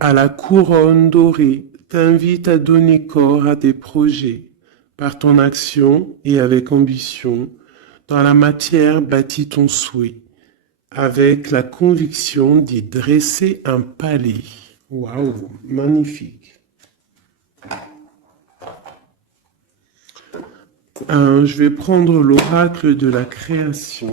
à la couronne dorée t'invite à donner corps à tes projets par ton action et avec ambition. Dans la matière bâtis ton souhait avec la conviction d'y dresser un palais. Waouh, magnifique. Je vais prendre l'oracle de la création.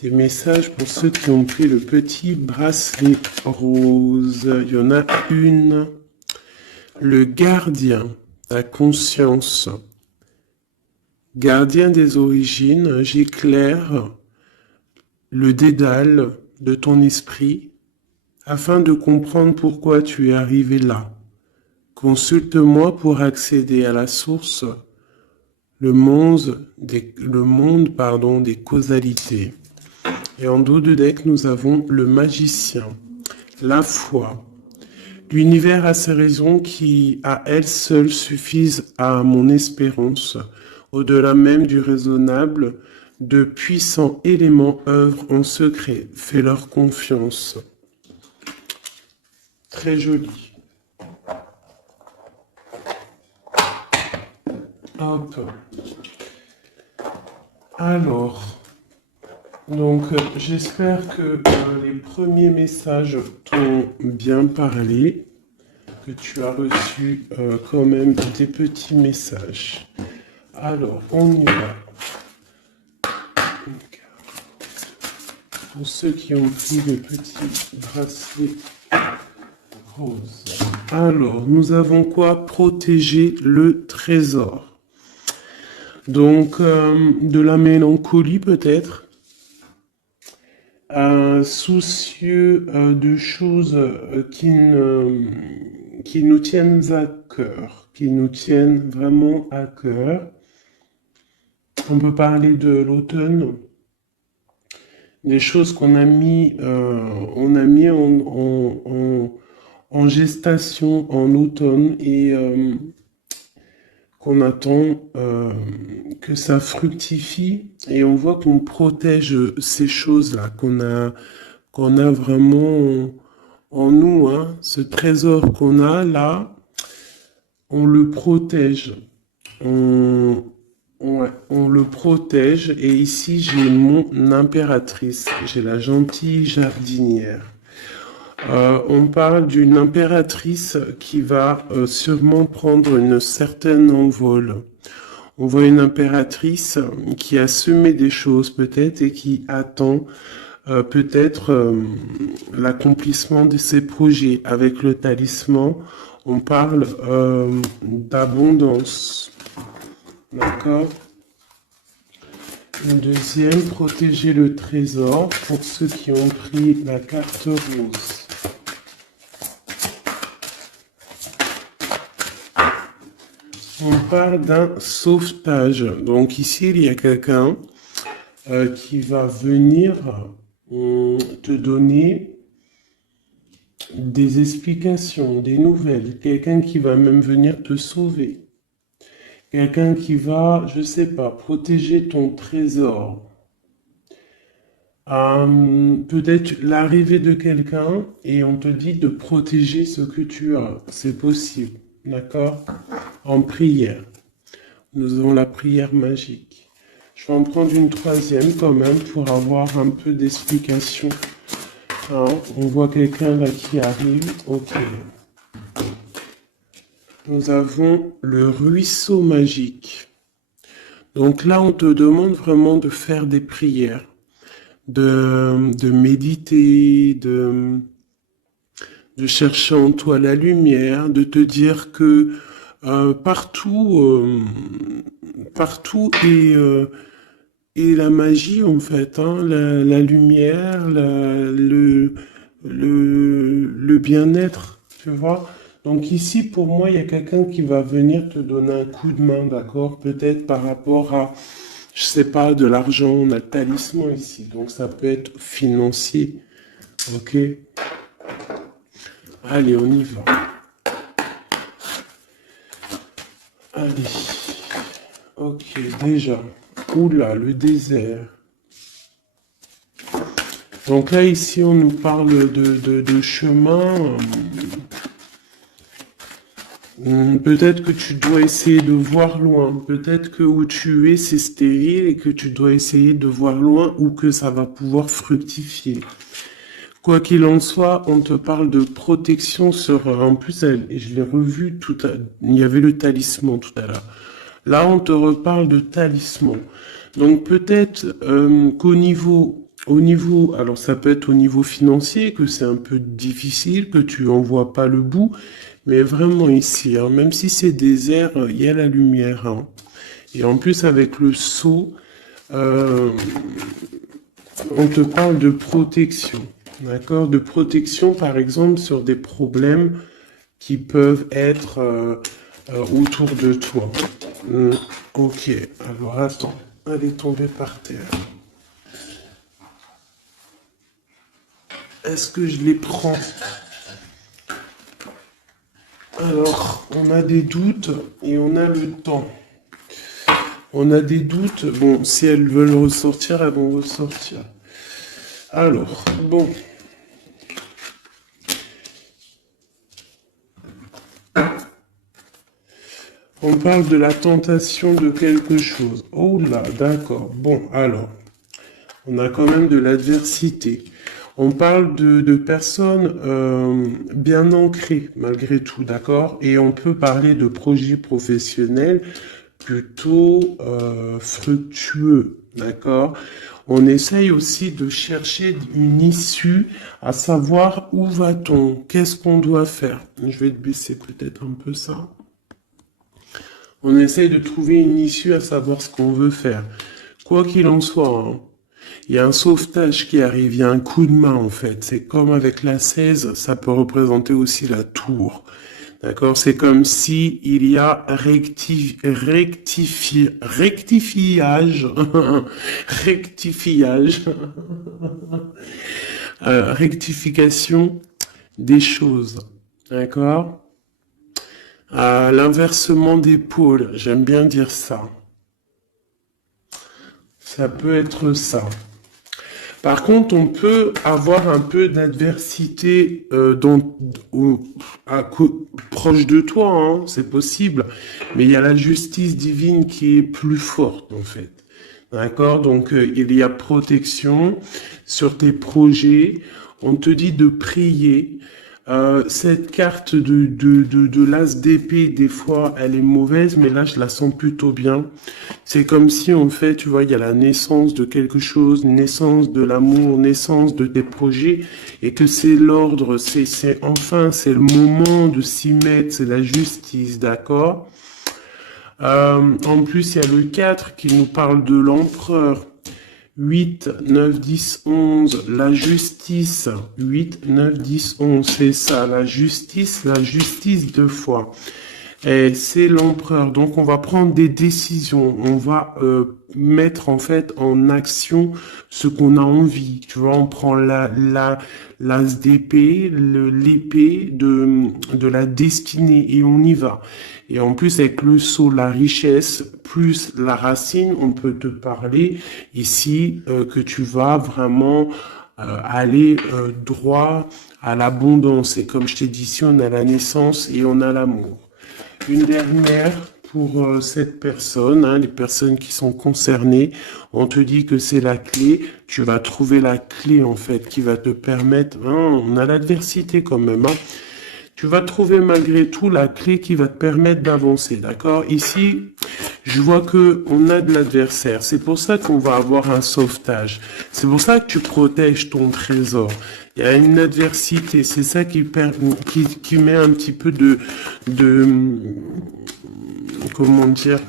Des messages pour ceux qui ont pris le petit bracelet rose. Il y en a une. Le gardien, ta conscience. Gardien des origines, j'éclaire le dédale de ton esprit afin de comprendre pourquoi tu es arrivé là. Consulte-moi pour accéder à la source, le monde des causalités. Et en dos de deck, nous avons le magicien, la foi. L'univers a ses raisons qui, à elles seules, suffisent à mon espérance. Au-delà même du raisonnable, de puissants éléments œuvrent en secret. Fais-leur confiance. Très joli. Hop. Alors, donc j'espère que les premiers messages t'ont bien parlé, que tu as reçu quand même des petits messages. Alors, on y va. Pour ceux qui ont pris le petit bracelet rose. Alors, nous avons quoi? Protéger le trésor. Donc, de la mélancolie peut-être. Soucieux de choses qui nous tiennent à cœur, qui nous tiennent vraiment à cœur. On peut parler de l'automne, des choses qu'on a mis, en gestation en automne et qu'on attend que ça fructifie et on voit qu'on protège ces choses-là, qu'on a vraiment en nous, hein, ce trésor qu'on a là, on le protège. On le protège et ici j'ai mon impératrice, j'ai la gentille jardinière. On parle d'une impératrice qui va sûrement prendre une certaine envol. On voit une impératrice qui a semé des choses peut-être et qui attend peut-être l'accomplissement de ses projets. Avec le talisman, on parle d'abondance. D'accord? Une deuxième, protéger le trésor pour ceux qui ont pris la carte rose. On parle d'un sauvetage. Donc ici, il y a quelqu'un qui va venir te donner des explications, des nouvelles. Quelqu'un qui va même venir te sauver. Quelqu'un qui va, je sais pas, protéger ton trésor. Peut-être l'arrivée de quelqu'un et on te dit de protéger ce que tu as. C'est possible, d'accord? En prière. Nous avons la prière magique. Je vais en prendre une troisième quand même pour avoir un peu d'explication. Hein, on voit quelqu'un là qui arrive. Ok. Nous avons le ruisseau magique. Donc là, on te demande vraiment de faire des prières, de méditer, de chercher en toi la lumière, de te dire que partout est la magie en fait, hein, la lumière, le bien-être, tu vois. Donc ici, pour moi, il y a quelqu'un qui va venir te donner un coup de main, d'accord? Peut-être par rapport à, je sais pas, de l'argent, on a le talisman ici, donc ça peut être financier, ok? Allez, on y va. Allez. Ok, déjà. Oula, le désert. Donc là, ici, on nous parle de chemin. Peut-être que tu dois essayer de voir loin. Peut-être que où tu es, c'est stérile et que tu dois essayer de voir loin ou que ça va pouvoir fructifier. Quoi qu'il en soit, on te parle de protection sur... En plus, je l'ai revu tout à... Il y avait le talisman tout à l'heure. Là, on te reparle de talisman. Donc peut-être au niveau, alors ça peut être au niveau financier, que c'est un peu difficile, que tu en vois pas le bout, mais vraiment ici, hein, même si c'est désert, il y a la lumière. Hein. Et en plus, avec le sceau, euh, on te parle de protection. D'accord? De protection, par exemple, sur des problèmes qui peuvent être autour de toi. Ok, alors attends, elle est tombée par terre. Est-ce que je les prends? Alors, on a des doutes et on a le temps. On a des doutes. Bon, si elles veulent ressortir, elles vont ressortir. Alors, bon. On parle de la tentation de quelque chose. Oh là, d'accord. Bon, alors, on a quand même de l'adversité. On parle de personnes bien ancrées, malgré tout, d'accord? Et on peut parler de projets professionnels plutôt fructueux, d'accord? On essaye aussi de chercher une issue, à savoir où va-t-on, qu'est-ce qu'on doit faire. Je vais te baisser peut-être un peu ça. On essaye de trouver une issue, à savoir ce qu'on veut faire. Quoi qu'il en soit, hein, il y a un sauvetage qui arrive, il y a un coup de main en fait. C'est comme avec la 16, ça peut représenter aussi la tour. D'accord? C'est comme si il y a rectifiage, rectifiage, rectification des choses. D'accord? L'inversement des pôles, j'aime bien dire ça. Ça peut être ça. Par contre, on peut avoir un peu d'adversité proche de toi, hein, c'est possible, mais il y a la justice divine qui est plus forte en fait. D'accord? Donc il y a protection sur tes projets. On te dit de prier. Cette carte de l'as d'épée, des fois, elle est mauvaise, mais là, je la sens plutôt bien. C'est comme si, en fait, tu vois, il y a la naissance de quelque chose, naissance de l'amour, naissance de tes projets, et que c'est l'ordre, enfin, c'est le moment de s'y mettre, c'est la justice, d'accord? En plus, il y a le 4 qui nous parle de l'empereur. 8, 9, 10, 11, la justice. 8, 9, 10, 11, c'est ça, la justice deux fois. Et c'est l'empereur. Donc on va prendre des décisions. On va mettre en fait en action ce qu'on a envie. Tu vois, on prend l'as d'épée, l'épée de la destinée et on y va. Et en plus avec le sceau, la richesse plus la racine, on peut te parler ici que tu vas vraiment aller droit à l'abondance. Et comme je t'ai dit, ici on a la naissance et on a l'amour. Une dernière pour cette personne, hein, les personnes qui sont concernées, on te dit que c'est la clé, tu vas trouver la clé en fait qui va te permettre, hein, on a l'adversité quand même, hein, tu vas trouver malgré tout la clé qui va te permettre d'avancer, d'accord? Ici, je vois que on a de l'adversaire, c'est pour ça qu'on va avoir un sauvetage, c'est pour ça que tu protèges ton trésor. Il y a une adversité, c'est ça qui met un petit peu de comment dire,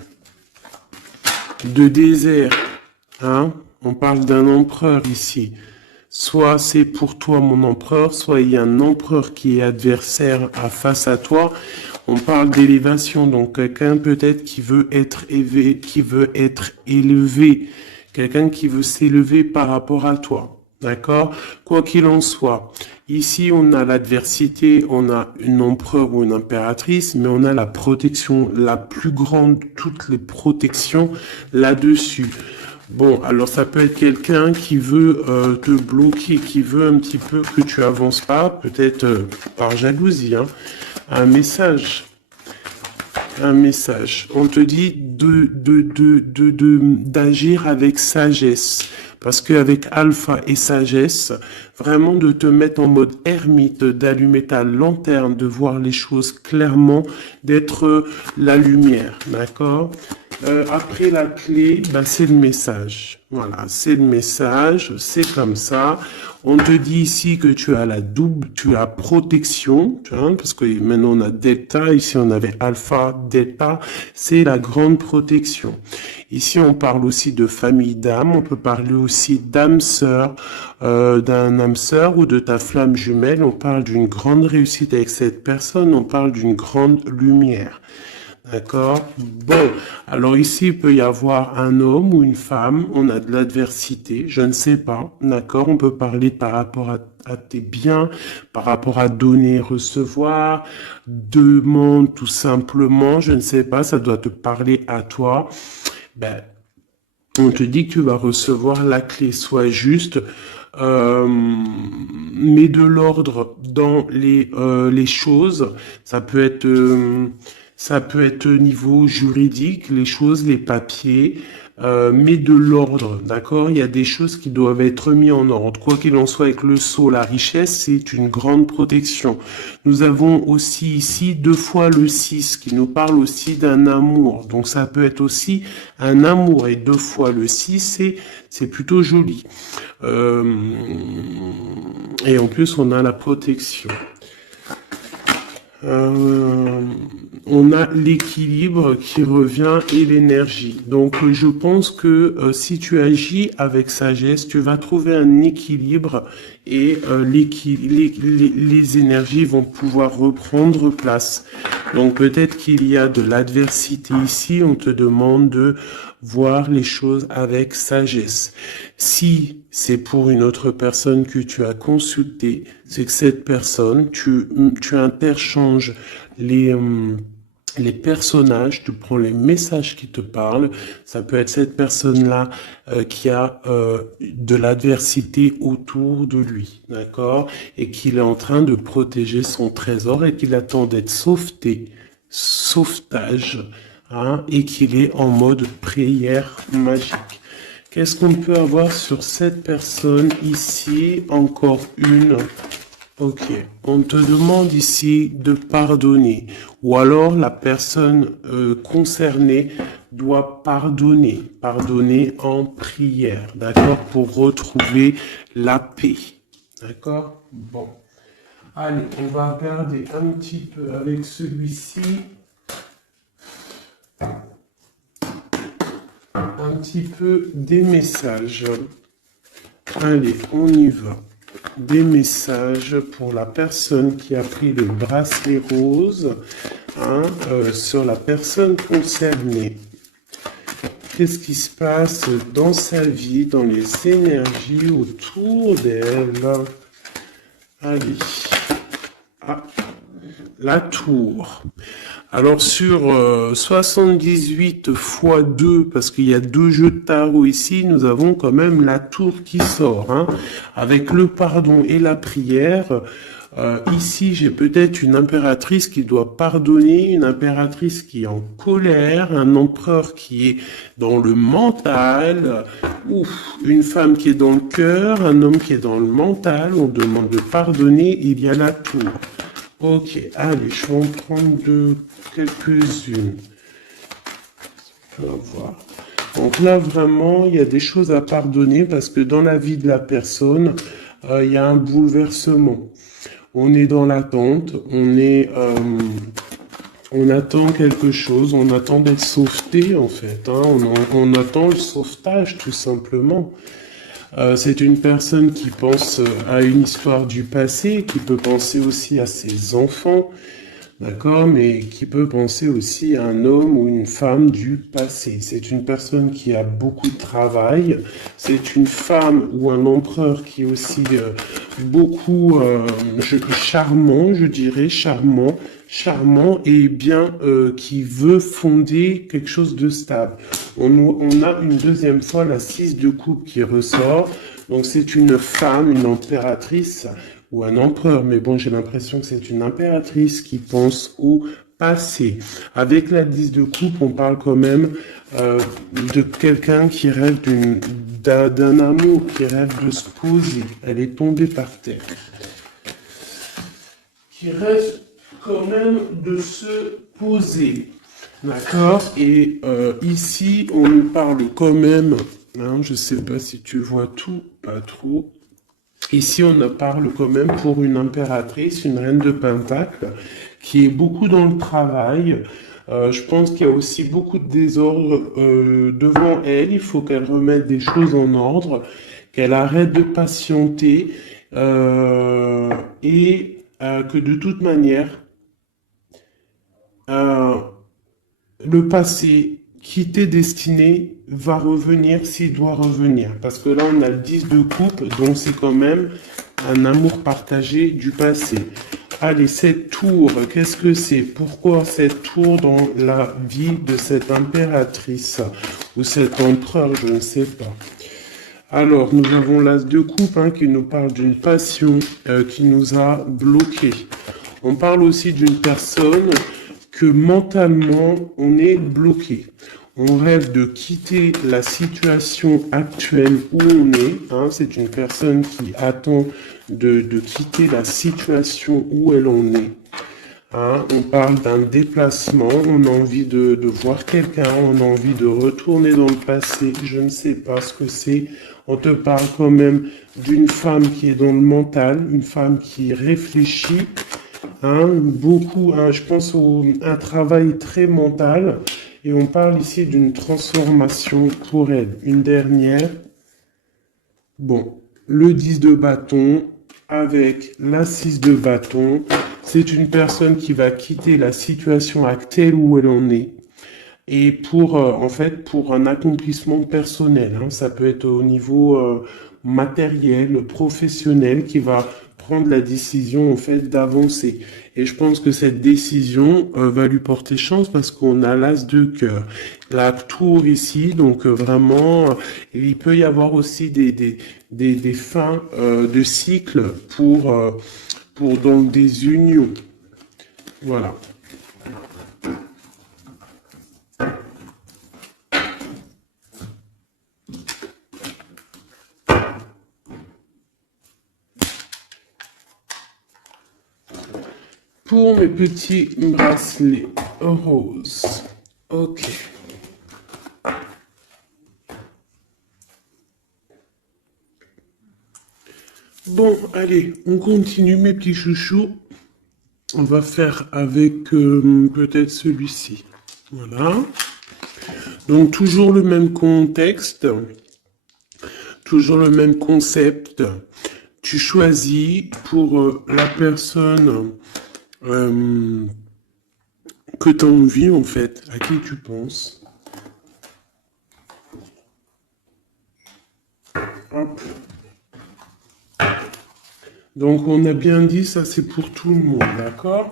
de désert, hein. On parle d'un empereur ici. Soit c'est pour toi mon empereur, soit il y a un empereur qui est adversaire face à toi. On parle d'élévation, donc quelqu'un peut-être qui veut être élevé, quelqu'un qui veut s'élever par rapport à toi. D'accord? Quoi qu'il en soit, ici on a l'adversité, on a une empereur ou une impératrice, mais on a la protection, la plus grande de toutes les protections là-dessus. Bon, alors ça peut être quelqu'un qui veut te bloquer, qui veut un petit peu que tu avances pas, peut-être par jalousie, hein. Un message. Un message. On te dit d'agir avec sagesse. Parce qu'avec alpha et sagesse, vraiment de te mettre en mode ermite, d'allumer ta lanterne, de voir les choses clairement, d'être la lumière, d'accord? Après la clé, bah, c'est le message. Voilà, c'est le message, c'est comme ça. On te dit ici que tu as la double, tu as protection, tu vois, parce que maintenant on a delta, ici on avait alpha, delta, c'est la grande protection. Ici on parle aussi de famille d'âme, on peut parler aussi d'âme sœur, d'un âme sœur ou de ta flamme jumelle, on parle d'une grande réussite avec cette personne, on parle d'une grande lumière. D'accord? Bon, alors ici, il peut y avoir un homme ou une femme, on a de l'adversité, je ne sais pas, d'accord? On peut parler par rapport à tes biens, par rapport à donner, recevoir, demande tout simplement, je ne sais pas, ça doit te parler à toi. Ben, on te dit que tu vas recevoir la clé, soit juste, mets de l'ordre dans les choses, ça peut être au niveau juridique, les choses, les papiers, mais de l'ordre, d'accord? Il y a des choses qui doivent être mises en ordre. Quoi qu'il en soit, avec le sceau, la richesse, c'est une grande protection. Nous avons aussi ici 2 fois le 6, qui nous parle aussi d'un amour. Donc ça peut être aussi un amour, et 2 fois le 6, c'est plutôt joli. Et en plus, on a la protection. On a l'équilibre qui revient et l'énergie. Donc je pense que si tu agis avec sagesse, tu vas trouver un équilibre et les énergies vont pouvoir reprendre place. Donc peut-être qu'il y a de l'adversité ici, on te demande de voir les choses avec sagesse. Si c'est pour une autre personne que tu as consulté, c'est que cette personne, tu interchanges les personnages, tu prends les messages qui te parlent. Ça peut être cette personne-là qui a de l'adversité autour de lui, d'accord? Et qu'il est en train de protéger son trésor et qu'il attend d'être sauvetage, hein, et qu'il est en mode prière magique. Qu'est-ce qu'on peut avoir sur cette personne ici? Encore une. Ok, on te demande ici de pardonner, ou alors la personne concernée doit pardonner en prière, d'accord, pour retrouver la paix, d'accord? Bon, allez, on va regarder un petit peu avec celui-ci, un petit peu des messages. Allez, on y va. Des messages pour la personne qui a pris le bracelet rose, hein, sur la personne concernée. Qu'est-ce qui se passe dans sa vie, dans les énergies autour d'elle? Allez. Ah, la tour. Alors sur 78 x 2, parce qu'il y a 2 jeux de tarot ici, nous avons quand même la tour qui sort, hein, avec le pardon et la prière. Ici, j'ai peut-être une impératrice qui doit pardonner, une impératrice qui est en colère, un empereur qui est dans le mental, une femme qui est dans le cœur, un homme qui est dans le mental. On demande de pardonner, il y a la tour. Ok, allez, je vais en prendre quelques-unes. On va voir. Donc là, vraiment, il y a des choses à pardonner parce que dans la vie de la personne, il y a un bouleversement. On est dans l'attente, on attend quelque chose, on attend d'être sauveté en fait, hein, on attend le sauvetage tout simplement. C'est une personne qui pense à une histoire du passé, qui peut penser aussi à ses enfants. d'accord, mais qui peut penser aussi à un homme ou une femme du passé. C'est une personne qui a beaucoup de travail, c'est une femme ou un empereur qui est aussi beaucoup charmant, je dirais, charmant et bien qui veut fonder quelque chose de stable. On a une deuxième fois la 6 de coupe qui ressort, donc c'est une femme, une impératrice ou un empereur, mais bon, j'ai l'impression que c'est une impératrice qui pense au passé. Avec la 10 de coupe, on parle quand même de quelqu'un qui rêve d'un amour, qui rêve de se poser. Elle est tombée par terre. Qui rêve quand même de se poser. D'accord. Et ici, on nous parle quand même, hein, je ne sais pas si tu vois tout, pas trop. Ici, on en parle quand même pour une impératrice, une reine de Pentacle, qui est beaucoup dans le travail. Je pense qu'il y a aussi beaucoup de désordre devant elle. Il faut qu'elle remette des choses en ordre, qu'elle arrête de patienter et que de toute manière, euh, le passé qui t'est destiné va revenir s'il doit revenir. Parce que là, on a le 10 de coupe, donc c'est quand même un amour partagé du passé. Allez, cette tour, qu'est-ce que c'est? Pourquoi cette tour dans la vie de cette impératrice ou cet empereur, je ne sais pas. Alors, nous avons l'as de coupe hein, qui nous parle d'une passion qui nous a bloqués. On parle aussi d'une personne que mentalement, on est bloqué. On rêve de quitter la situation actuelle où on est. Hein, c'est une personne qui attend de quitter la situation où elle en est. Hein, on parle d'un déplacement, on a envie de voir quelqu'un, on a envie de retourner dans le passé, je ne sais pas ce que c'est. On te parle quand même d'une femme qui est dans le mental, une femme qui réfléchit, hein, beaucoup, hein, je pense à un travail très mental. Et on parle ici d'une transformation pour elle. Une dernière. Bon, le 10 de bâton avec la 6 de bâton. C'est une personne qui va quitter la situation actuelle où elle en est. Et pour, en fait, pour un accomplissement personnel, hein, ça peut être au niveau matériel, professionnel, qui va prendre la décision, en fait, d'avancer. Et je pense que cette décision va lui porter chance parce qu'on a l'as de cœur. La tour ici, donc vraiment, il peut y avoir aussi des fins de cycle pour donc des unions. Voilà. Pour mes petits bracelets roses. Ok. Bon, allez, on continue mes petits chouchous. On va faire avec peut-être celui-ci. Voilà. Donc toujours le même contexte, toujours le même concept. Tu choisis pour la personne que tu as envie en fait, à qui tu penses. Hop. Donc on a bien dit, ça c'est pour tout le monde, d'accord?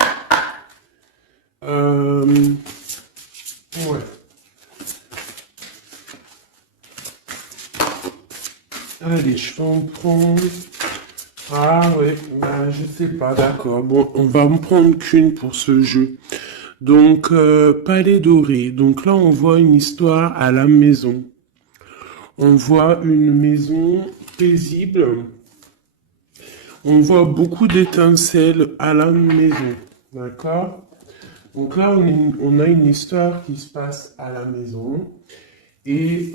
Ouais. Allez, je vais en prendre. Ah ouais, bah, je sais pas, d'accord. Bon, on va en prendre qu'une pour ce jeu. Donc, Palais Doré. Donc là, on voit une histoire à la maison. On voit une maison paisible. On voit beaucoup d'étincelles à la maison. D'accord? Donc là, on a une histoire qui se passe à la maison. Et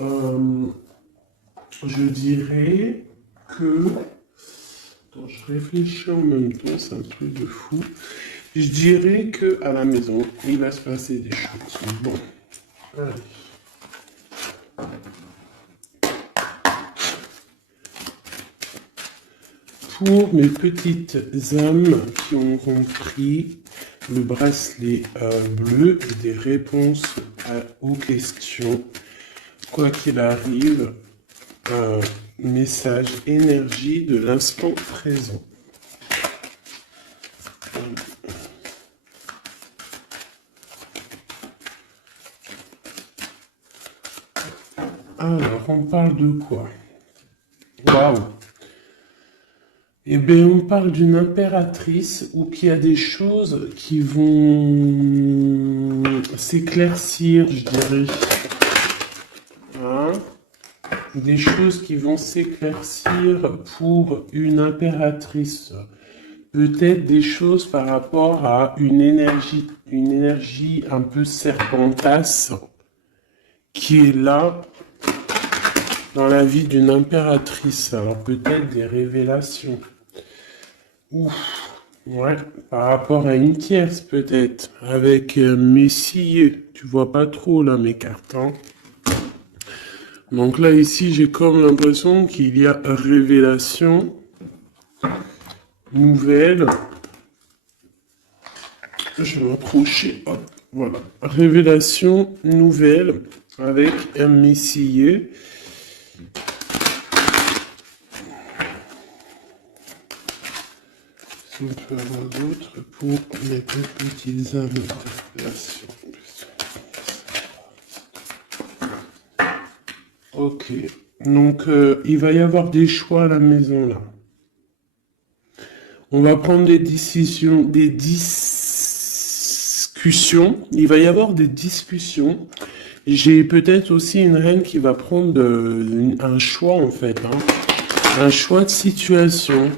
je dirais que... Attends, je réfléchis en même temps, c'est un truc de fou. Je dirais que à la maison, il va se passer des choses. Bon, allez. pour mes petites âmes qui ont compris le bracelet bleu et des réponses aux questions, quoi qu'il arrive, message énergie de l'instant présent. Alors, on parle de quoi? Waouh! Eh bien, on parle d'une impératrice ou qu'il y a des choses qui vont s'éclaircir, je dirais. Hein? Des choses qui vont s'éclaircir pour une impératrice. Peut-être des choses par rapport à une énergie un peu serpentasse qui est là dans la vie d'une impératrice. Alors peut-être des révélations. Ouf, ouais, par rapport à une tierce peut-être, avec Messie, tu vois pas trop là mes cartes. Hein. Donc là ici j'ai comme l'impression qu'il y a révélation, nouvelle. Je vais m'approcher, hop, voilà. Révélation, nouvelle, avec un Messie. On peut avoir d'autres pour les petites âmes de relation. Ok, donc il va y avoir des choix à la maison là. On va prendre des décisions, des discussions. Il va y avoir des discussions. J'ai peut-être aussi une reine qui va prendre un choix en fait, hein. Un choix de situation.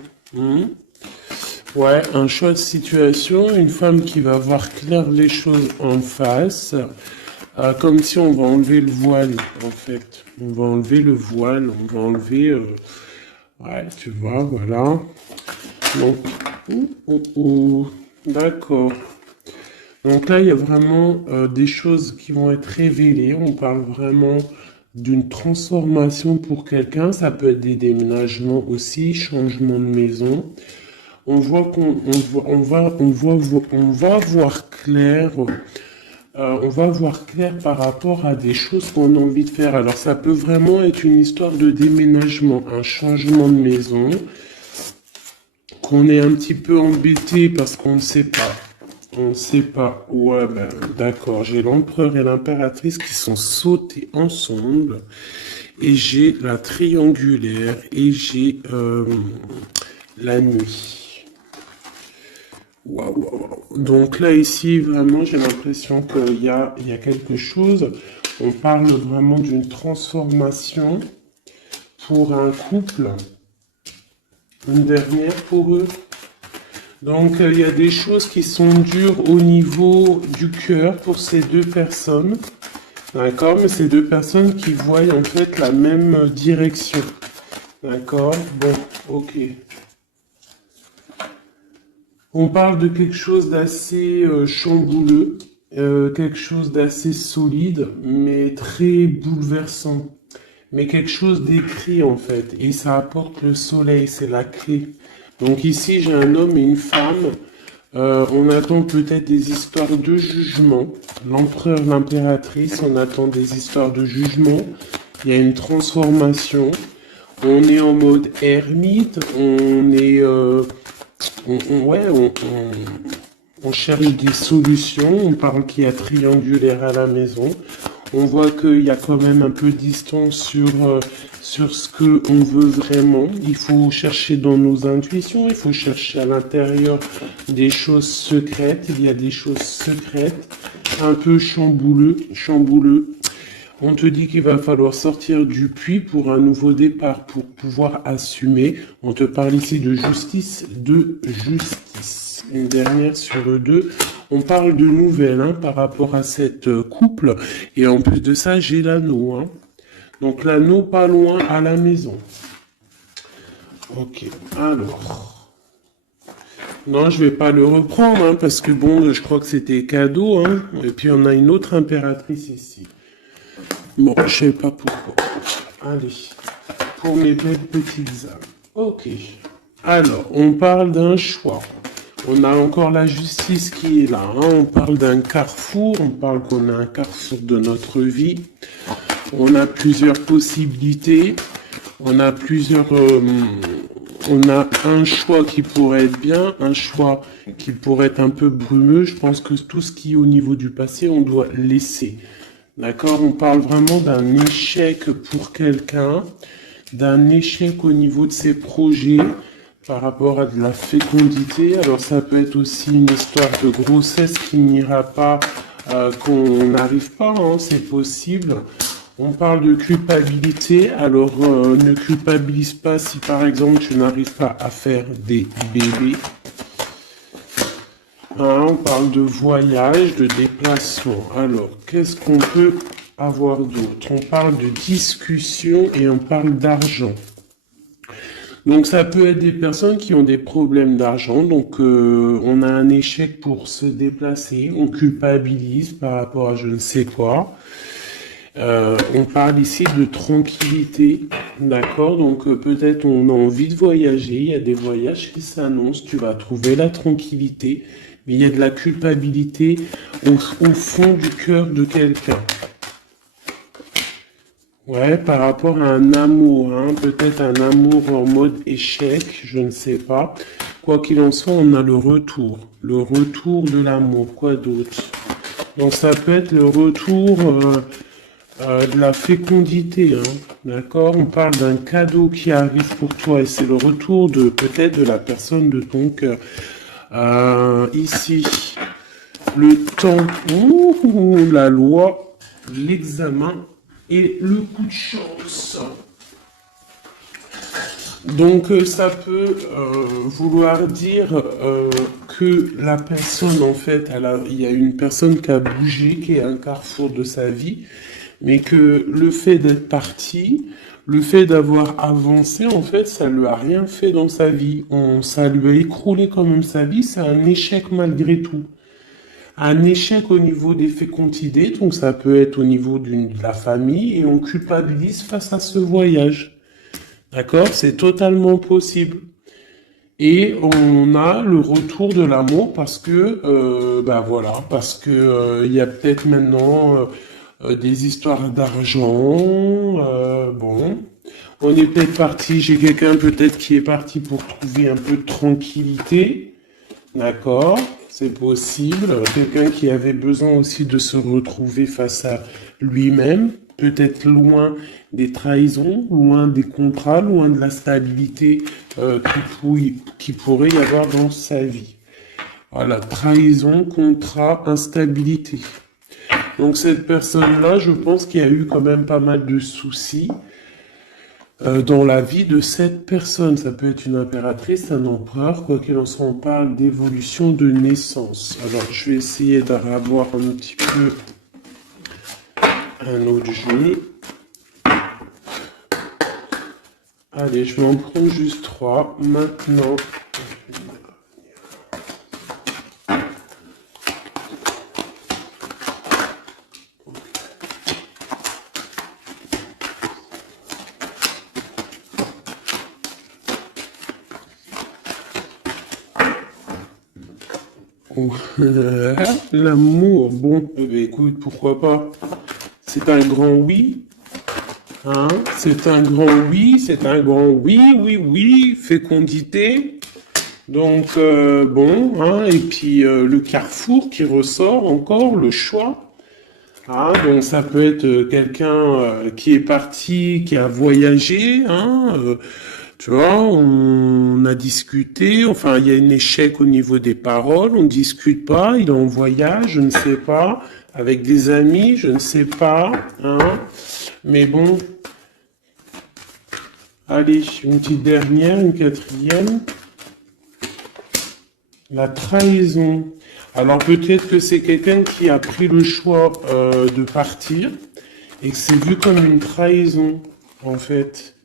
Ouais, un choix de situation, une femme qui va voir clair les choses en face, comme si on va enlever le voile, en fait. On va enlever le voile, on va enlever... ouais, tu vois, voilà. Donc, d'accord. Donc là, il y a vraiment des choses qui vont être révélées. On parle vraiment d'une transformation pour quelqu'un. Ça peut être des déménagements aussi, changement de maison. On voit qu'on va voir clair. On va voir clair par rapport à des choses qu'on a envie de faire. Alors ça peut vraiment être une histoire de déménagement, un changement de maison, qu'on est un petit peu embêté parce qu'on ne sait pas. On ne sait pas. Ouais, ben d'accord. J'ai l'empereur et l'impératrice qui sont sautés ensemble. Et j'ai la triangulaire. Et j'ai la nuit. Waouh. Donc là, ici, vraiment, j'ai l'impression qu'il y a quelque chose. On parle vraiment d'une transformation pour un couple. Une dernière pour eux. Donc, il y a des choses qui sont dures au niveau du cœur pour ces deux personnes. D'accord? Mais ces deux personnes qui voient en fait la même direction. D'accord? Bon, ok. On parle de quelque chose d'assez chambouleux, quelque chose d'assez solide, mais très bouleversant. Mais quelque chose d'écrit en fait, et ça apporte le soleil, c'est la clé. Donc ici j'ai un homme et une femme, on attend peut-être des histoires de jugement. L'empereur, l'impératrice, on attend des histoires de jugement. Il y a une transformation. On est en mode ermite, on est... on cherche des solutions, on parle qu'il y a triangulaire à la maison, on voit qu'il y a quand même un peu de distance sur ce qu'on veut vraiment. Il faut chercher dans nos intuitions, il faut chercher à l'intérieur des choses secrètes, il y a des choses secrètes, un peu chambouleux. On te dit qu'il va falloir sortir du puits pour un nouveau départ, pour pouvoir assumer. On te parle ici de justice, Une dernière sur le 2. On parle de nouvelles hein, par rapport à cette couple. Et en plus de ça, j'ai l'anneau. Hein. Donc l'anneau pas loin à la maison. Ok, alors... Non, je vais pas le reprendre, hein, parce que bon, je crois que c'était cadeau. Hein. Et puis on a une autre impératrice ici. Bon, je sais pas pourquoi. Allez, pour mes belles petites âmes. Ok. Alors, on parle d'un choix. On a encore la justice qui est là. Hein. On parle d'un carrefour. On parle qu'on a un carrefour de notre vie. On a plusieurs possibilités. On a on a un choix qui pourrait être bien, un choix qui pourrait être un peu brumeux. Je pense que tout ce qui est au niveau du passé, on doit laisser. D'accord? On parle vraiment d'un échec pour quelqu'un, d'un échec au niveau de ses projets par rapport à de la fécondité. Alors ça peut être aussi une histoire de grossesse qui n'ira pas, qu'on n'arrive pas, hein, c'est possible. On parle de culpabilité, alors ne culpabilise pas si par exemple tu n'arrives pas à faire des bébés. Hein, on parle de voyage, de déplacement. Alors, qu'est-ce qu'on peut avoir d'autre? On parle de discussion et on parle d'argent. Donc ça peut être des personnes qui ont des problèmes d'argent, donc on a un échec pour se déplacer, on culpabilise par rapport à je ne sais quoi. On parle ici de tranquillité, d'accord? Donc peut-être on a envie de voyager, il y a des voyages qui s'annoncent, tu vas trouver la tranquillité, mais il y a de la culpabilité au fond du cœur de quelqu'un. Ouais, par rapport à un amour, hein, peut-être un amour en mode échec, je ne sais pas. Quoi qu'il en soit, on a le retour de l'amour, quoi d'autre? Donc ça peut être le retour de la fécondité, hein, d'accord? On parle d'un cadeau qui arrive pour toi et c'est le retour de peut-être de la personne de ton cœur. Ici, le temps, la loi, l'examen et le coup de chance. Donc ça peut vouloir dire que la personne, en fait, il y a une personne qui a bougé, qui est à un carrefour de sa vie, mais que le fait d'être parti, le fait d'avoir avancé, en fait, ça lui a rien fait dans sa vie. Ça lui a écroulé quand même sa vie, c'est un échec malgré tout. Un échec au niveau des fécondités, donc ça peut être au niveau de la famille, et on culpabilise face à ce voyage. D'accord? C'est totalement possible. Et on a le retour de l'amour parce que, voilà, parce que il y a peut-être maintenant des histoires d'argent. Bon, on est peut-être parti, j'ai quelqu'un peut-être qui est parti pour trouver un peu de tranquillité. D'accord? C'est possible. Quelqu'un qui avait besoin aussi de se retrouver face à lui-même, peut-être loin des trahisons, loin des contrats, loin de la stabilité qui pourrait y avoir dans sa vie. Voilà, trahison, contrat, instabilité. Donc cette personne-là, je pense qu'il y a eu quand même pas mal de soucis dans la vie de cette personne. Ça peut être une impératrice, un empereur, quoi qu'il en soit, on parle d'évolution de naissance. Alors, je vais essayer d'avoir un petit peu un autre jeu. Allez, je vais en prendre juste 3. Maintenant, l'amour, bon, écoute, pourquoi pas? C'est un grand oui. Hein? C'est un grand oui, oui, fécondité. Donc, bon, hein, et puis le carrefour qui ressort encore, le choix. Ah, donc ça peut être quelqu'un qui est parti, qui a voyagé, hein, tu vois, on a discuté, enfin il y a un échec au niveau des paroles, on ne discute pas, il est en voyage, je ne sais pas, avec des amis, je ne sais pas, hein, mais bon, allez, une petite dernière, une quatrième, la trahison. Alors peut-être que c'est quelqu'un qui a pris le choix de partir et que c'est vu comme une trahison, en fait.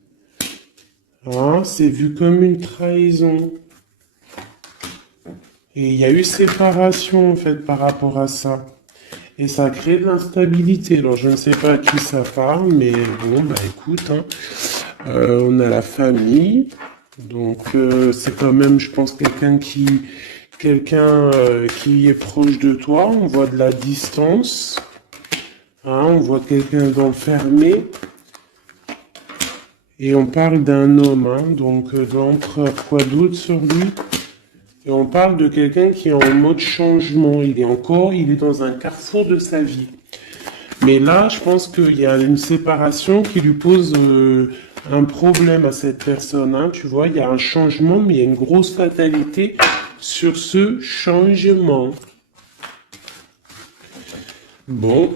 Hein, c'est vu comme une trahison. Et il y a eu séparation, en fait, par rapport à ça. Et ça crée de l'instabilité. Alors je ne sais pas à qui ça parle, mais bon, bah écoute, hein, on a la famille, Donc, c'est quand même, je pense, quelqu'un qui est proche de toi. On voit de la distance. Hein, on voit quelqu'un d'enfermé. Et on parle d'un homme, hein, donc l'empereur, quoi d'autre sur lui? Et on parle de quelqu'un qui est en mode changement. Il est dans un carrefour de sa vie. Mais là, je pense qu'il y a une séparation qui lui pose un problème à cette personne. Hein. Tu vois, il y a un changement, mais il y a une grosse fatalité sur ce changement. Bon,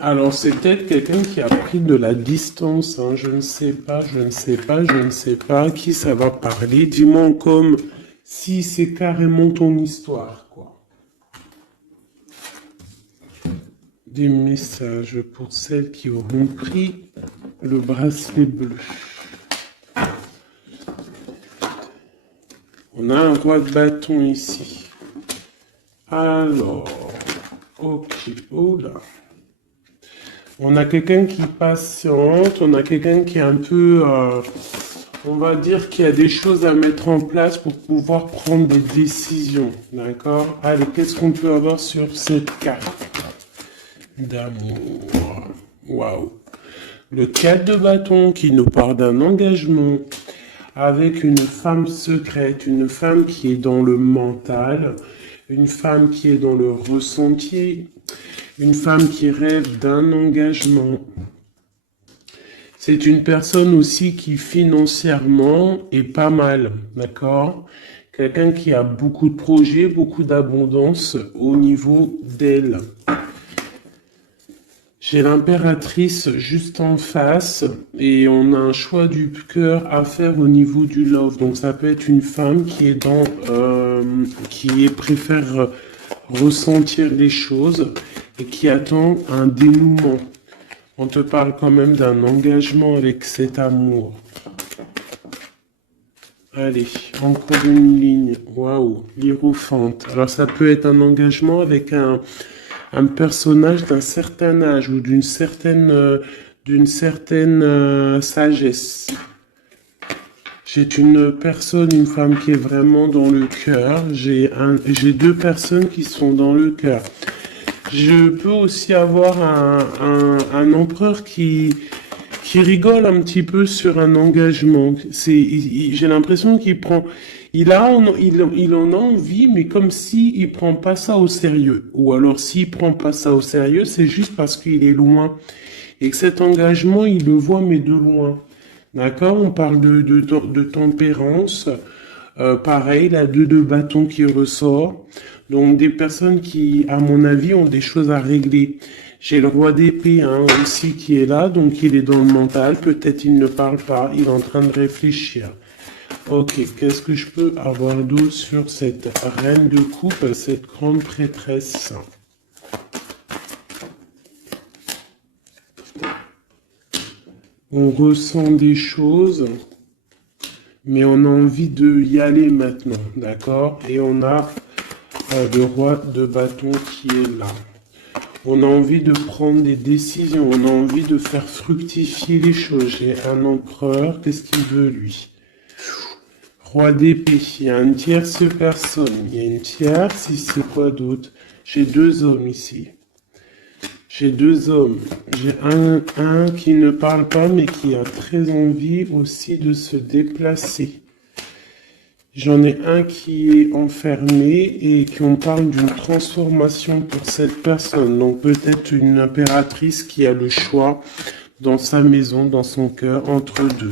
alors c'est peut-être quelqu'un qui a pris de la distance. Hein. Je ne sais pas, je ne sais pas, je ne sais pas à qui ça va parler. Dis-moi comme si c'est carrément ton histoire, quoi. Des messages pour celles qui auront pris le bracelet bleu. On a un roi de bâton ici. Alors, ok, oh là. On a quelqu'un qui patiente, on a quelqu'un qui est un peu, on va dire qu'il y a des choses à mettre en place pour pouvoir prendre des décisions, d'accord? Allez, qu'est-ce qu'on peut avoir sur cette carte d'amour? Waouh! Le 4 de bâton qui nous parle d'un engagement avec une femme secrète, une femme qui est dans le mental, une femme qui est dans le ressenti, une femme qui rêve d'un engagement. C'est une personne aussi qui financièrement est pas mal, d'accord? Quelqu'un qui a beaucoup de projets, beaucoup d'abondance au niveau d'elle. J'ai l'impératrice juste en face et on a un choix du cœur à faire au niveau du love. Donc ça peut être une femme qui est préfère ressentir les choses et qui attend un dénouement. On te parle quand même d'un engagement avec cet amour. Allez, encore une ligne. Waouh, l'hiérophante. Alors ça peut être un engagement avec un personnage d'un certain âge ou d'une certaine sagesse. J'ai une personne, une femme qui est vraiment dans le cœur. J'ai deux personnes qui sont dans le cœur. Je peux aussi avoir un empereur qui rigole un petit peu sur un engagement. J'ai l'impression qu'il prend, il en a envie, mais comme si il prend pas ça au sérieux. Ou alors s'il prend pas ça au sérieux, c'est juste parce qu'il est loin. Et que cet engagement, il le voit, mais de loin. D'accord? On parle de tempérance. Pareil, la 2 de bâton qui ressort. Donc des personnes qui, à mon avis, ont des choses à régler. J'ai le roi d'épée aussi qui est là, donc il est dans le mental. Peut-être il ne parle pas, il est en train de réfléchir. Ok, qu'est-ce que je peux avoir d'autre sur cette reine de coupe, cette grande prêtresse? On ressent des choses, mais on a envie de y aller maintenant, d'accord? Et on a le roi de bâton qui est là. On a envie de prendre des décisions, on a envie de faire fructifier les choses. J'ai un empereur, qu'est-ce qu'il veut lui? Roi d'épée, il y a une tierce personne, il y a une tierce, c'est quoi d'autre? J'ai deux hommes ici. J'ai deux hommes. J'ai un qui ne parle pas, mais qui a très envie aussi de se déplacer. J'en ai un qui est enfermé et qui on parle d'une transformation pour cette personne. Donc peut-être une impératrice qui a le choix dans sa maison, dans son cœur, entre deux.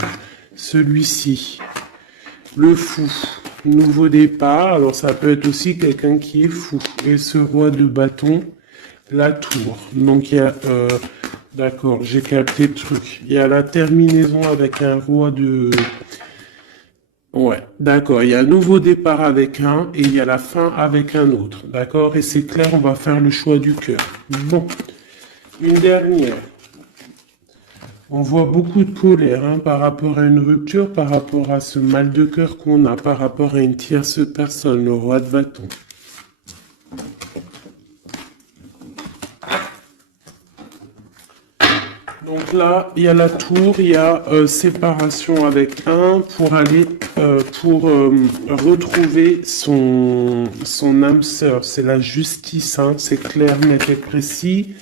Celui-ci, le fou, nouveau départ. Alors ça peut être aussi quelqu'un qui est fou. Et ce roi de bâton, la tour. Donc il y a... d'accord, j'ai capté le truc. Il y a la terminaison avec un roi de... Ouais, d'accord. Il y a un nouveau départ avec un et il y a la fin avec un autre. D'accord? Et c'est clair, on va faire le choix du cœur. Bon, une dernière. On voit beaucoup de colère par rapport à une rupture, par rapport à ce mal de cœur qu'on a, par rapport à une tierce personne, le roi de bâton. Donc là, il y a la tour, il y a séparation avec un pour aller retrouver son âme sœur. C'est la justice, hein, c'est clair, net et précis.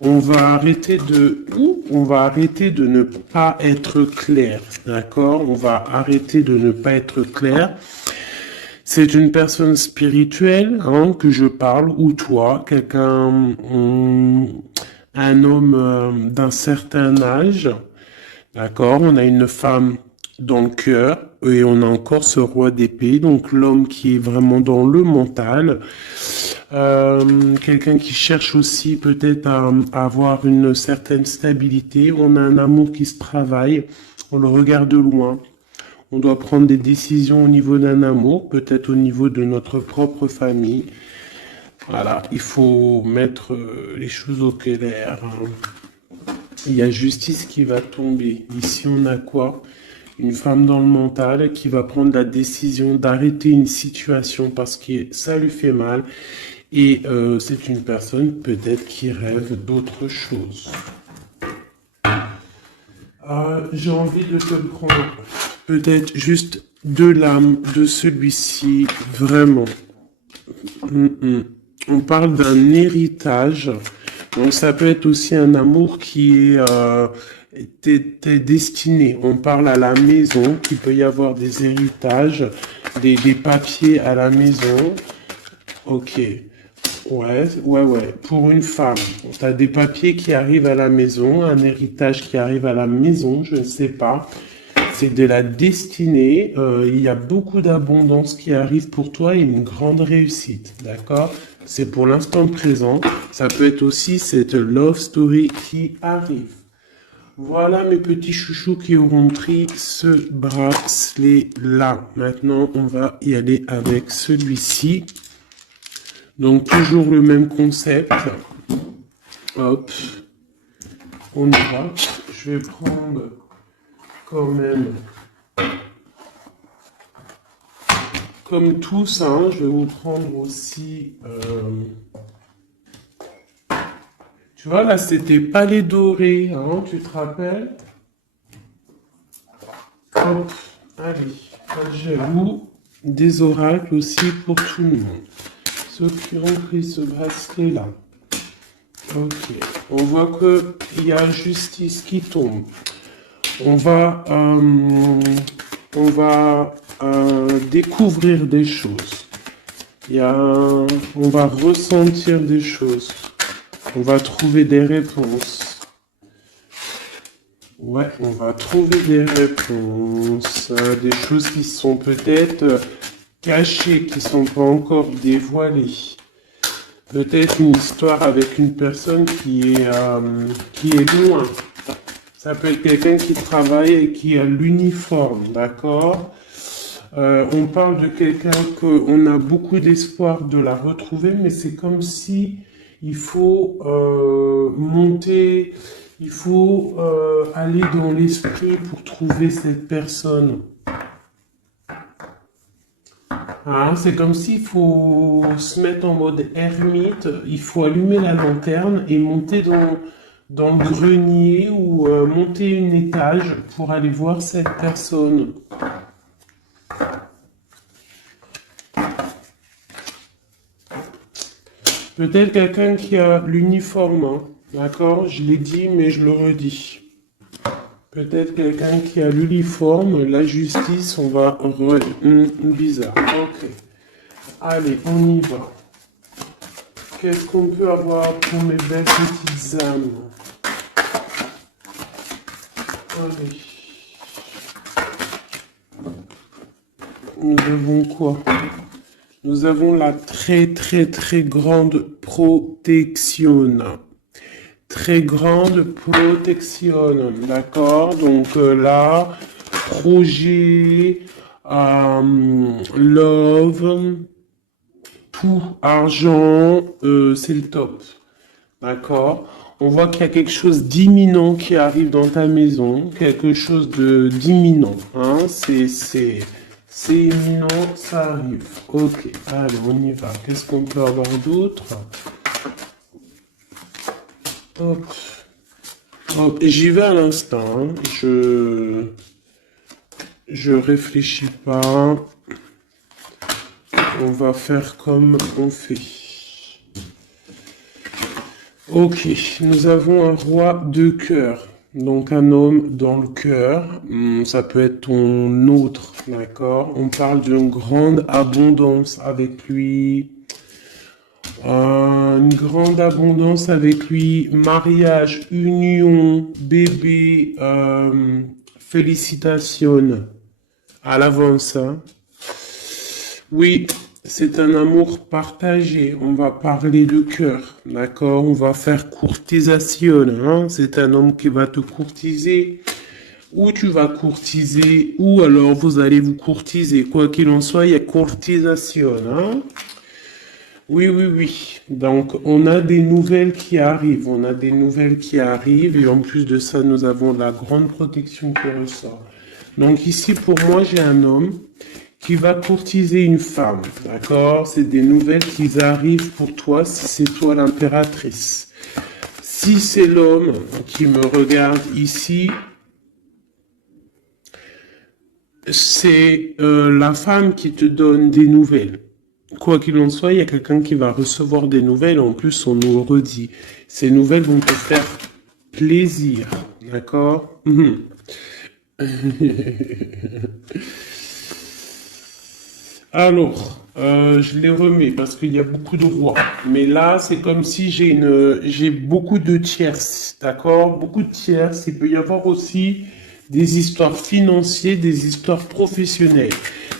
On va arrêter de ne pas être clair, d'accord? On va arrêter de ne pas être clair. C'est une personne spirituelle, hein, que je parle, ou toi, un homme d'un certain âge, d'accord? On a une femme dans le cœur et on a encore ce roi d'épée, donc l'homme qui est vraiment dans le mental. Quelqu'un qui cherche aussi peut-être à avoir une certaine stabilité. On a un amour qui se travaille, on le regarde de loin. On doit prendre des décisions au niveau d'un amour, peut-être au niveau de notre propre famille. Voilà, il faut mettre les choses au clair. Il y a justice qui va tomber. Ici, on a quoi? Une femme dans le mental qui va prendre la décision d'arrêter une situation parce que ça lui fait mal. Et c'est une personne peut-être qui rêve d'autre chose. J'ai envie de te prendre peut-être juste de l'âme de celui-ci, vraiment. On parle d'un héritage, donc ça peut être aussi un amour qui t'es destiné. On parle à la maison, qu'il peut y avoir des héritages, des papiers à la maison. Ok. Ouais. Pour une femme, tu as des papiers qui arrivent à la maison, un héritage qui arrive à la maison, je ne sais pas. C'est de la destinée. Il y a beaucoup d'abondance qui arrive pour toi et une grande réussite, d'accord? C'est pour l'instant présent. Ça peut être aussi cette love story qui arrive. Voilà mes petits chouchous qui auront pris ce bracelet-là. Maintenant, on va y aller avec celui-ci. Donc, toujours le même concept. Hop. On y va. Je vais prendre quand même, comme tous, hein, je vais vous prendre aussi... Tu vois, là, c'était palais doré, hein, tu te rappelles? Hop, allez, j'avoue, des oracles aussi pour tout le monde. Ceux qui ont pris ce bracelet-là. Ok, on voit qu'il y a justice qui tombe. On va découvrir des choses. On va ressentir des choses. On va trouver des réponses. Ouais, on va trouver des réponses. Des choses qui sont peut-être cachées, qui sont pas encore dévoilées. Peut-être une histoire avec une personne qui est loin. Ça peut être quelqu'un qui travaille et qui a l'uniforme, d'accord? On parle de quelqu'un qu'on a beaucoup d'espoir de la retrouver, mais c'est comme si il faut monter, il faut aller dans l'esprit pour trouver cette personne. Hein, c'est comme s'il faut se mettre en mode ermite, il faut allumer la lanterne et monter dans le grenier ou monter une étage pour aller voir cette personne. Peut-être quelqu'un qui a l'uniforme, hein, d'accord? Je l'ai dit, mais je le redis. Peut-être quelqu'un qui a l'uniforme, la justice, on va... bizarre, ok. Allez, on y va. Qu'est-ce qu'on peut avoir pour mes belles petites âmes? Allez. Nous avons quoi? Nous avons la très grande protection. Très grande protection, d'accord? Donc là, projet, love, tout, argent, c'est le top, d'accord? On voit qu'il y a quelque chose d'imminent qui arrive dans ta maison, quelque chose d'imminent, hein? C'est imminent, ça arrive. Ok, allez, on y va. Qu'est-ce qu'on peut avoir d'autre? Hop. Hop, j'y vais à l'instant. Hein. Je réfléchis pas. On va faire comme on fait. Ok, nous avons un roi de cœur. Donc un homme dans le cœur. Ça peut être ton autre, d'accord? On parle d'une grande abondance avec lui. Une grande abondance avec lui, mariage, union, bébé, félicitations à l'avance. Hein. Oui, c'est un amour partagé. On va parler de cœur, d'accord? On va faire courtisation. Hein? C'est un homme qui va te courtiser. Ou tu vas courtiser, ou alors vous allez vous courtiser. Quoi qu'il en soit, il y a courtisation. Hein? Oui, oui, oui. Donc, on a des nouvelles qui arrivent. On a des nouvelles qui arrivent. Et en plus de ça, nous avons la grande protection qui ressort. Donc, ici, pour moi, j'ai un homme qui va courtiser une femme. D'accord? C'est des nouvelles qui arrivent pour toi si c'est toi l'impératrice. Si c'est l'homme qui me regarde ici, c'est la femme qui te donne des nouvelles. Quoi qu'il en soit, il y a quelqu'un qui va recevoir des nouvelles. En plus, on nous redit. Ces nouvelles vont te faire plaisir. D'accord? Alors, je les remets parce qu'il y a beaucoup de rois. Mais là, c'est comme si j'ai beaucoup de tierces. D'accord? Beaucoup de tierces. Il peut y avoir aussi des histoires financières, des histoires professionnelles.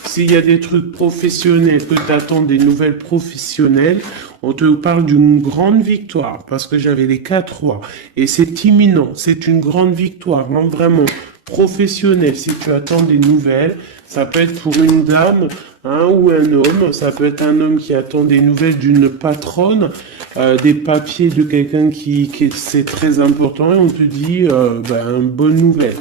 S'il y a des trucs professionnels, que tu attends des nouvelles professionnelles, on te parle d'une grande victoire, parce que j'avais les 4 rois, et c'est imminent, c'est une grande victoire, hein, vraiment professionnelle. Si tu attends des nouvelles, ça peut être pour une dame hein, ou un homme, ça peut être un homme qui attend des nouvelles d'une patronne, des papiers de quelqu'un qui c'est très important, et on te dit, une bonne nouvelle.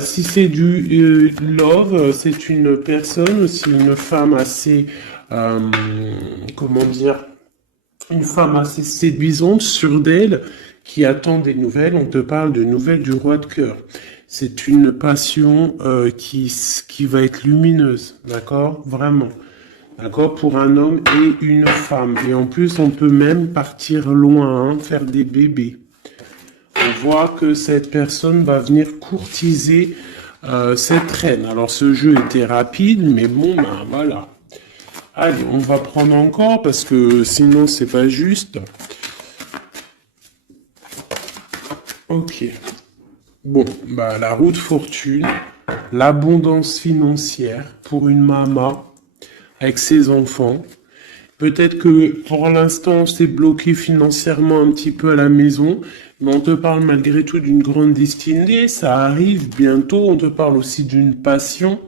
Si c'est du love, c'est une personne, aussi une femme assez, comment dire, une femme assez séduisante, sûre d'elle, qui attend des nouvelles. On te parle de nouvelles du roi de cœur. C'est une passion qui va être lumineuse, d'accord? Vraiment. D'accord? Pour un homme et une femme. Et en plus, on peut même partir loin, hein, faire des bébés. On voit que cette personne va venir courtiser cette reine. Alors ce jeu était rapide, mais bon, ben voilà. Allez, on va prendre encore parce que sinon c'est pas juste. Ok. Bon, bah la roue de fortune, l'abondance financière pour une maman avec ses enfants. Peut-être que pour l'instant, c'est bloqué financièrement un petit peu à la maison, mais on te parle malgré tout d'une grande destinée, ça arrive bientôt, on te parle aussi d'une passion,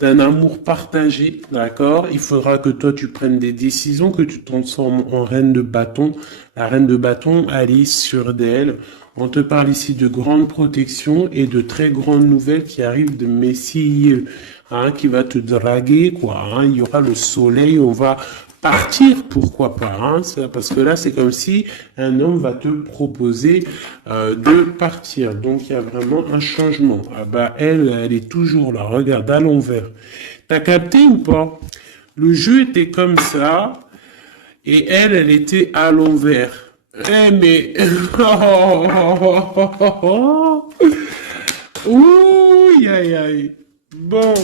d'un amour partagé, d'accord? Il faudra que toi tu prennes des décisions, que tu t'en sors en reine de bâton. La reine de bâton, Alice sur d'elle. On te parle ici de grande protection et de très grandes nouvelles qui arrivent de Messie, hein, qui va te draguer, quoi. Hein. Il y aura le soleil, on va partir, pourquoi pas, hein, parce que là, c'est comme si un homme va te proposer de partir. Donc, il y a vraiment un changement. Ah bah, elle est toujours là. Regarde, à l'envers. T'as capté ou pas? Le jeu était comme ça, et elle était à l'envers. Eh, mais... Ouh, aïe, aïe. Bon...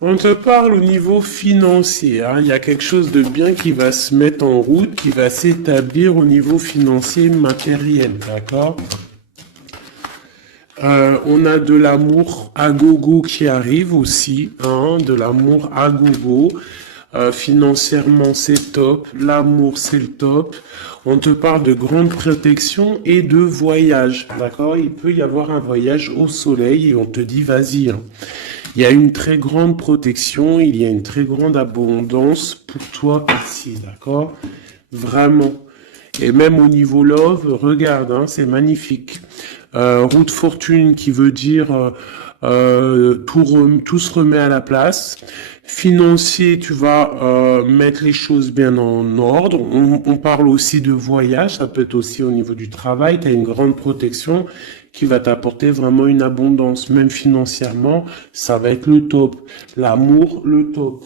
On te parle au niveau financier. Hein. Il y a quelque chose de bien qui va se mettre en route, qui va s'établir au niveau financier matériel. D'accord? On a de l'amour à gogo qui arrive aussi. Hein, de l'amour à gogo. Financièrement, c'est top. L'amour, c'est le top. On te parle de grande protection et de voyage. D'accord? Il peut y avoir un voyage au soleil et on te dit vas-y. Hein. Il y a une très grande protection, il y a une très grande abondance pour toi ici, d'accord? Vraiment. Et même au niveau love, regarde, hein, c'est magnifique. Roue de fortune qui veut dire tout se remet à la place. Financier, tu vas mettre les choses bien en ordre. On parle aussi de voyage, ça peut être aussi au niveau du travail. Tu as une grande protection qui va t'apporter vraiment une abondance, même financièrement, ça va être le top. L'amour, le top.